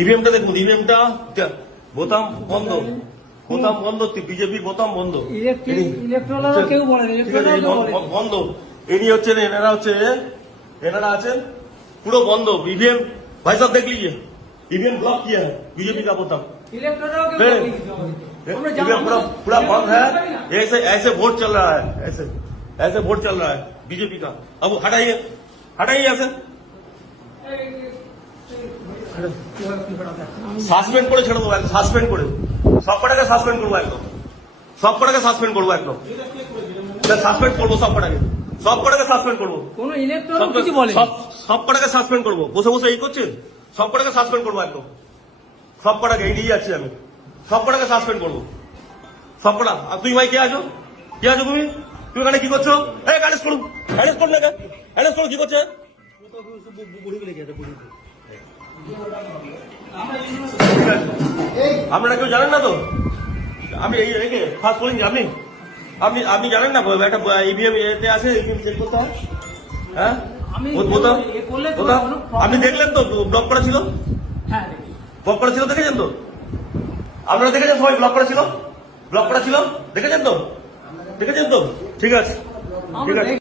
ইভিএমটা দেখুন, ইভিএমটা বোতাম বন্ধ, বোতাম বন্ধ, বিজেপির বোতাম বন্ধ, কেউ বলে বন্ধ। ইনি হচ্ছেন, এনারা আছেন পুরো বন্ধ। ईवीएम भाई साहब देख लीजिए, ईवीएम ब्लॉक किया है बीजेपी का बोतम, ईवीएम पूरा बंद है। ऐसे ऐसे वोट चल रहा है, ऐसे ऐसे वोट चल रहा है बीजेपी का। अब हटाइए, हटाइए ऐसे সাসপেন্ড করে ছেড়ে দেবো, সাসপেন্ড করে সব কটাকে সাসপেন্ড করবো, একদম সব কটাকে সাসপেন্ড করবো, একদম সাসপেন্ড করবো, সব কটাকে সাসপেন্ড করবো, কোন ইলেকট্রন কিছু বলে, সব কটাকে সাসপেন্ড করবো। বসে বসে এই করছেন, সব কটাকে সাসপেন্ড করবো, একদম সব কটাকে এই নিয়ে যাচ্ছি আমি, সব কটাকে সাসপেন্ড করবো, সব কটা। আর তুই ভাই কে আছো, কে আছো তুমি? তুমি এখানে কি করছো? এই অ্যারেস্ট করুন, অ্যারেস্ট করুন, অ্যারেস্ট করুন। কি করছে? আপনারা কেউ জানেন না তো? আমি এই ফার্স্ট বলিনি, আপনি জানেন না একটা ইভিএম এতে আছে, ইভিএম চেক করতে হয়। হ্যাঁ, আপনি দেখলেন তো ব্লক করা ছিল, ব্লক করা ছিল, দেখেছেন তো? আপনারা দেখেছেন সবাই ব্লক করা ছিল, ব্লক করা ছিল, দেখেছেন তো? দেখেছেন তো? ঠিক আছে, ঠিক আছে।